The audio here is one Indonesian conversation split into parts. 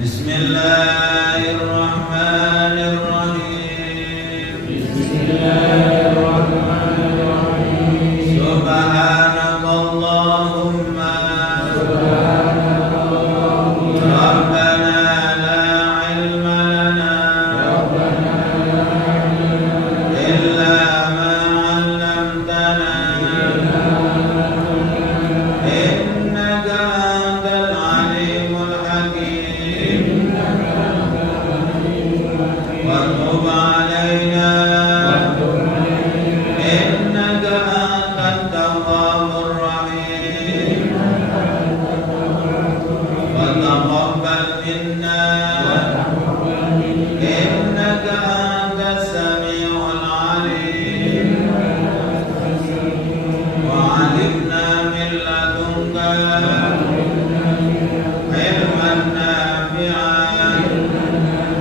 Bismillahirrahmanirrahim. Bismillahirrahmanirrahim. Subhanakallahumma Rabbana la ilma lana illa ma 'allamtana innaka antal alimul hakim. Wa tub 'alaina innaka antat tawwabur rahim. Wa taqabbal minna innaka antas samiul 'alim. Wa 'allimna min ladunka ilman nafi'an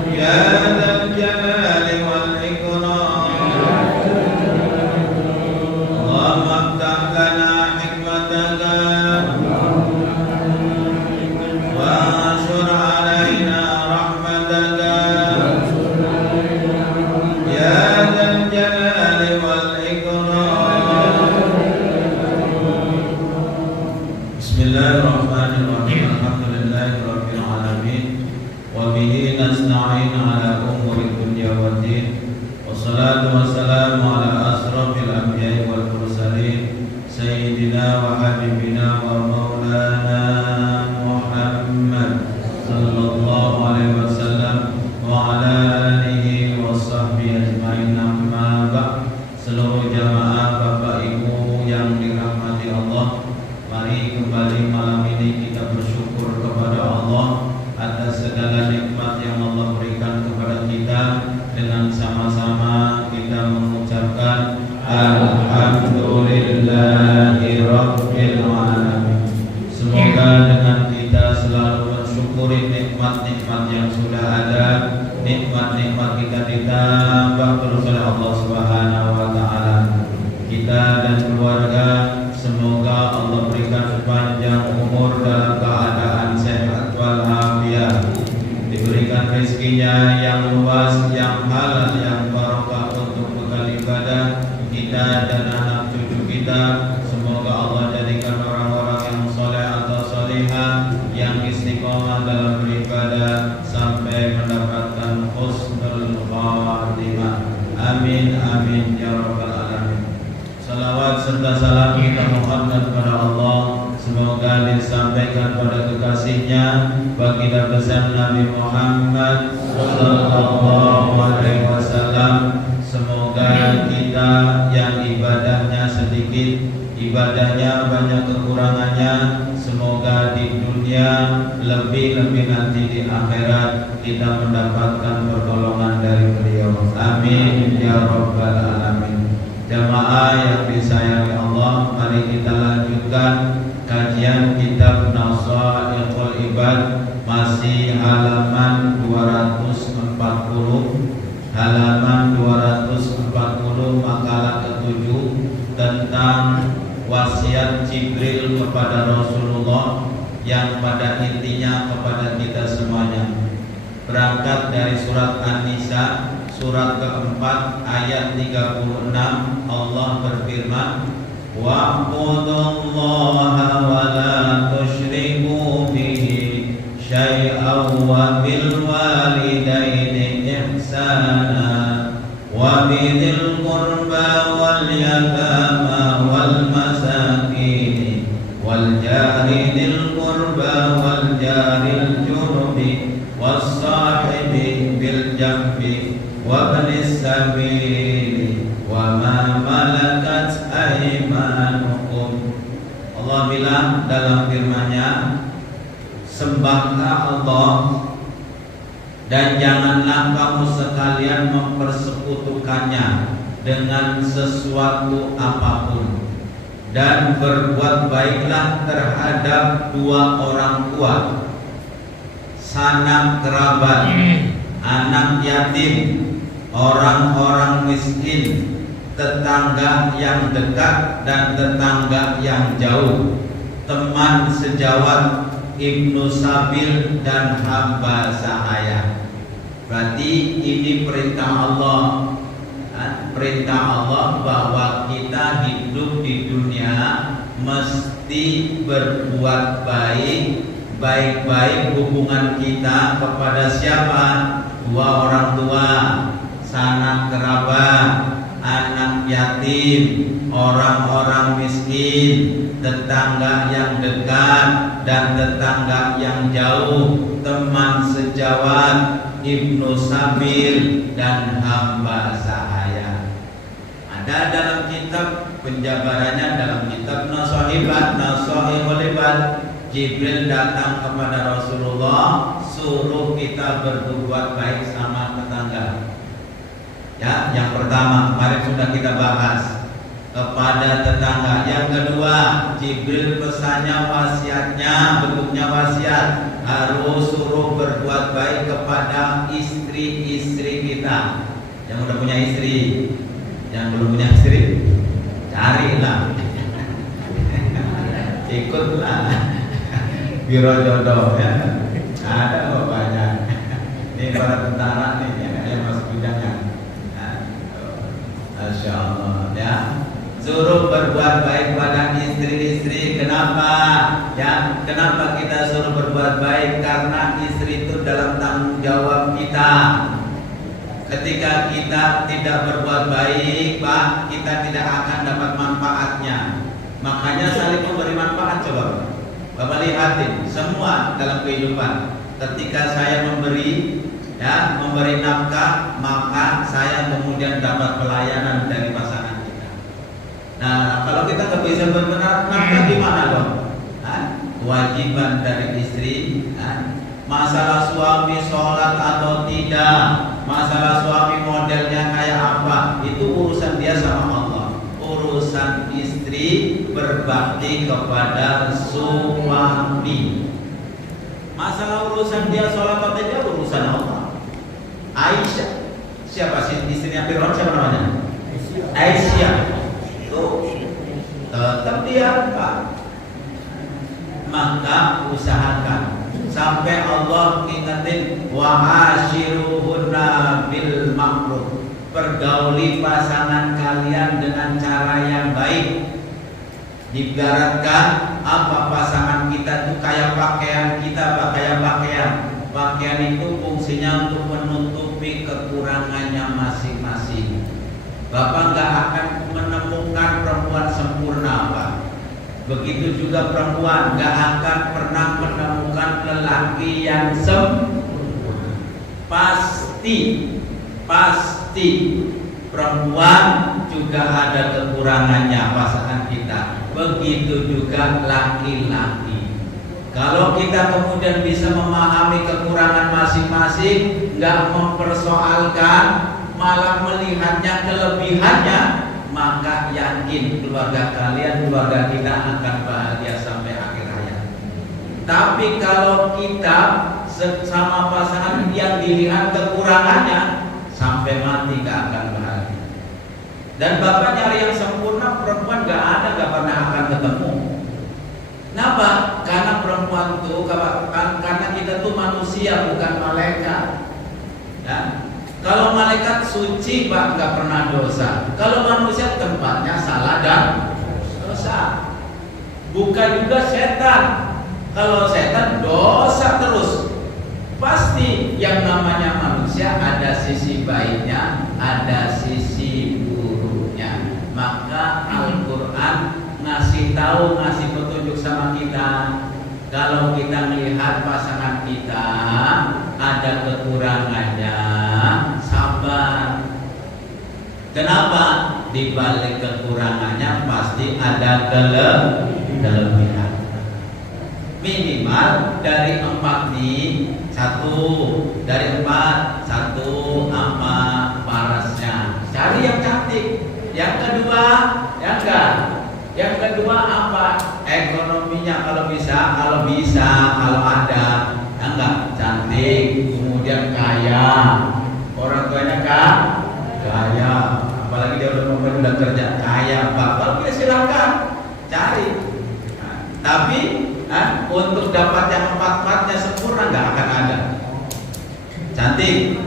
ya dzal jalali wal ikram. Allahumma aftah lana hikmataka wa anshur 'alaina rahmataka ya dzal jalali wal ikram. Bismillahirrahmanirrahim. Alhamdulillahirabbil alamin. Wa bihi nasta'in ala umuri dunya waddin. Wassalatu wassalamu ala asrafil anbiya'i wal mursalin sayyidina wa habibina wa maulana Muhammad sallallahu alaihi wasallam wa ala alihi wa sahbihi ajmain. Amma ba'd. Seluruh jamaah Bapak Ibu yang dirahmati Allah, mari kembali malam ini kita bersyukur kepada Allah atas segala nikmat yang Allah berikan kepada kita. Dengan sama-sama kita mengucapkan Alhamdulillahi Rabbil Alamin. Semoga dengan kita selalu mensyukuri nikmat-nikmat yang sudah ada, nikmat-nikmat kita ditambah terus oleh Allah Subhanahu wa Ta'ala. Kita dan keluarga semoga Allah berikan panjang umur dalam keadaan sehat walafiat, diberikan rezekinya yang luas, yang halal, yang barokah untuk bekal ibadah kita dan anak cucu kita. Semoga Allah jadikan orang-orang yang soleh atau solehah, yang istiqomah dalam beribadah sampai mendapatkan husnul khatimah. Amin amin ya rabbal alamin. Salawat serta salam kita mohonkan kepada Allah, semoga disampaikan pada kekasihnya baginda besar Nabi Muhammad sallallahu alaihi wasallam. Semoga kita yang ibadahnya sedikit, ibadahnya banyak kekurangannya, semoga di dunia lebih-lebih nanti di akhirat kita mendapatkan pertolongan dari beliau. Amin ya rabbal alamin. Jamaah yang disayangi Allah, mari kita lanjutkan kajian kitab Nasaihul Ibad, masih halaman 240, halaman 240, makalah ke-7 tentang wasiat Jibril kepada Rasulullah yang pada intinya kepada kita semuanya. Berangkat dari surat An-Nisa surat keempat ayat 36, Allah berfirman, wa'budullaha wa la tusyriku bihi syai'an wa bil walidaini ihsana wa bidhil qurba wal yatama wal masakin wal jari dhil qurba wal jaril junubi was sahibi bil jambi wa ibnis sabili wa ma malakat aymanukum. Allah bilang dalam firman-Nya, sembahlah Allah dan janganlah kamu sekalian mempersekutukannya dengan sesuatu apapun, dan berbuat baiklah terhadap dua orang tua, sanak kerabat, anak yatim, orang-orang miskin, tetangga yang dekat dan tetangga yang jauh, teman sejawat Ibnu Sabil dan hamba sahaya. Berarti ini perintah Allah. Perintah Allah bahwa kita hidup di dunia mesti berbuat baik hubungan kita kepada siapa? Dua orang tua, sanak kerabat, anak yatim, orang-orang miskin, tetangga yang dekat dan tetangga yang jauh, teman sejawat, Ibnu Sabil dan hamba sahaya. Ada dalam kitab penjabarannya, dalam kitab Nasaihul Ibad, Jibril datang kepada Rasulullah, suruh kita berbuat baik sama tetangga. Ya, yang pertama kemarin sudah kita bahas, kepada tetangga. Yang kedua, Jibril pesannya, wasiatnya, bentuknya wasiat, harus suruh berbuat baik kepada istri-istri kita. Yang udah punya istri, yang belum punya istri, carilah, ikutlah biro jodoh ya. Ada bapaknya. Ini para tentara nih yang masuk bidangnya. Masya Allah ya. Suruh berbuat baik pada istri-istri. Kenapa? Ya, kenapa kita suruh berbuat baik? Karena istri itu dalam tanggung jawab kita. Ketika kita tidak berbuat baik, Pak, kita tidak akan dapat manfaatnya. Makanya saling memberi manfaat. Coba Bapak lihatin semua dalam kehidupan. Ketika saya memberi nafkah, maka saya kemudian dapat pelayanan dari pasangan kita. Nah, kalau kita nggak bisa berbenar nafkah gimana dong? Kewajiban dari istri. Masalah suami sholat atau tidak, masalah suami modelnya kayak apa, itu urusan dia sama Allah. Urusan istri berbakti kepada suami. Masalah urusan dia sholat atau tidak, urusan Allah. Aisyah, siapa sih istrinya Fir'aun, siapa namanya? Aisyah. Tuh, tetap dia Pak. Maka usahakan sampai Allah ingetin, wa ashiruhunna bil ma'ruf, pergauli pasangan kalian dengan cara yang baik. Diibaratkan apa, pasangan kita itu kayak pakaian kita, kayak pakaian. Pakaian itu fungsinya untuk menutupi kekurangannya masing-masing. Bapak nggak akan menemukan perempuan sempurna, Pak. Begitu juga perempuan nggak akan pernah menemukan lelaki yang sempurna. Pasti perempuan juga ada kekurangannya pasangan kita. Begitu juga laki-laki. Kalau kita kemudian bisa memahami kekurangan masing-masing, nggak mempersoalkan, malah melihatnya kelebihannya, maka yakin keluarga kalian, keluarga kita akan bahagia sampai akhir hayat. Tapi kalau kita sama pasangan yang dilihat kekurangannya, sampai mati gak akan bahagia. Dan bapak nyari yang sempurna, perempuan gak ada, gak pernah akan ketemu. Kenapa? Karena perempuan itu, karena kita tuh manusia, bukan malaikat. Ya? Kalau malaikat suci, Pak, gak pernah dosa. Kalau manusia tempatnya salah dan dosa. Bukan juga setan. Kalau setan dosa terus. Pasti yang namanya manusia ada sisi baiknya, ada sisi buruknya. Maka Al-Quran ngasih tahu, ngasih petunjuk sama kita. Kalau kita melihat pasangan kita ada kekurangannya, sabar. Kenapa? Di balik kekurangannya pasti ada kelebihan. Minimal dari 4 nih, 1 dari 4, 1 sama parasnya. Cari yang cantik. Yang kedua, yang kedua apa? Ekonominya kalau bisa, kalau ada. Enggak, cantik, kemudian kaya. Orang tuanya kaya. Apalagi dia udah kerja, kaya. Bapak silakan cari. Nah, tapi untuk dapat yang empat-empatnya sempurna nggak akan ada. Cantik,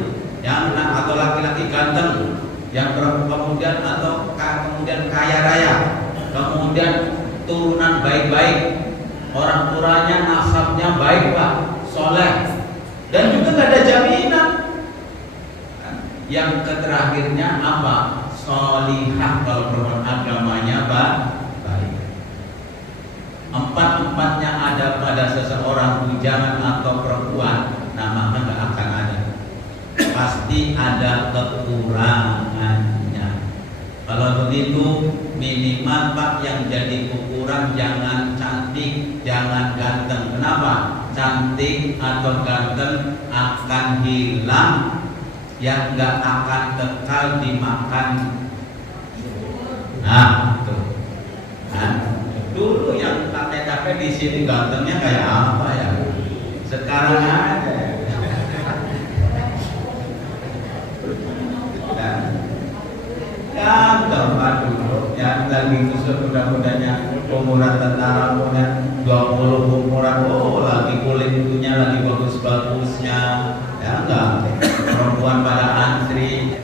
yang atau laki-laki ganteng, yang kemudian atau kemudian kaya raya, kemudian turunan baik-baik, orang tuanya nasabnya baik pak, soleh, dan juga nggak ada jaminan. Yang terakhirnya apa? Solihah, kalau perempuan agamanya baik. Empat-empatnya ada pada seseorang, bujangan atau perempuan, nah maka nggak akan ada. Pasti ada kekurangannya. Kalau begitu minimal pak yang jadi ukuran jangan cantik, jangan ganteng. Kenapa? Cantik atau ganteng akan hilang, yang nggak akan kekal dimakan. Nah, tuh. Nah, dulu yang kakek-kakek di sini gantengnya kayak apa ya? Sekarang ada. Ganteng aduh, yang lagi kusut mudah-mudahnya umuran tentara punya 20 umuran, oh lagi kulit itunya lagi bagus-bagusnya, ya enggak, perempuan pada antri.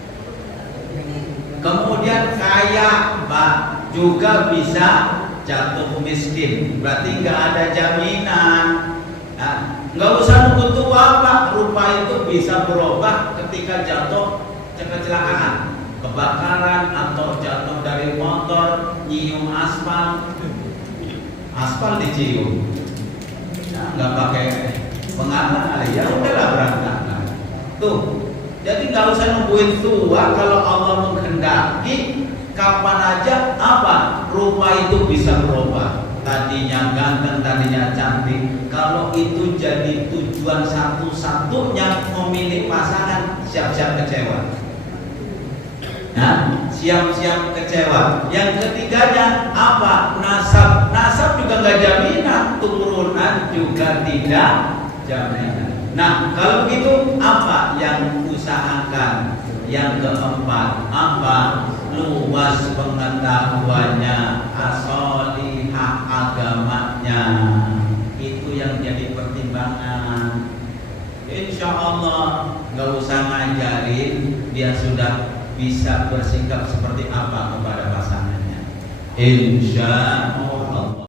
Kemudian kaya pak juga bisa jatuh miskin, berarti nggak ada jaminan. Nah, nggak usah nunggu tua pak, rupa itu bisa berubah ketika jatuh kecelakaan, kebakaran atau jatuh dari motor, nyium aspal dicium, nah, nggak pakai pengaman, ya udahlah berangkat. Tuh, jadi nggak usah nungguin tua, kalau Allah menghendaki kapan aja apa rupa itu bisa berubah. Tadinya ganteng, tadinya cantik, kalau itu jadi tujuan satu-satunya memilih pasangan, siap-siap kecewa. Nah, siap-siap kecewa. Yang ketiganya apa? Nasab juga nggak jaminan, turunan juga tidak jaminan. Nah, kalau begitu apa yang usahakan? Yang keempat apa? Luas pengetahuannya, asolihah agamanya. Itu yang jadi pertimbangan. Insya Allah nggak usah ngajarin, dia sudah bisa bersikap seperti apa kepada pasangannya. Insya Allah.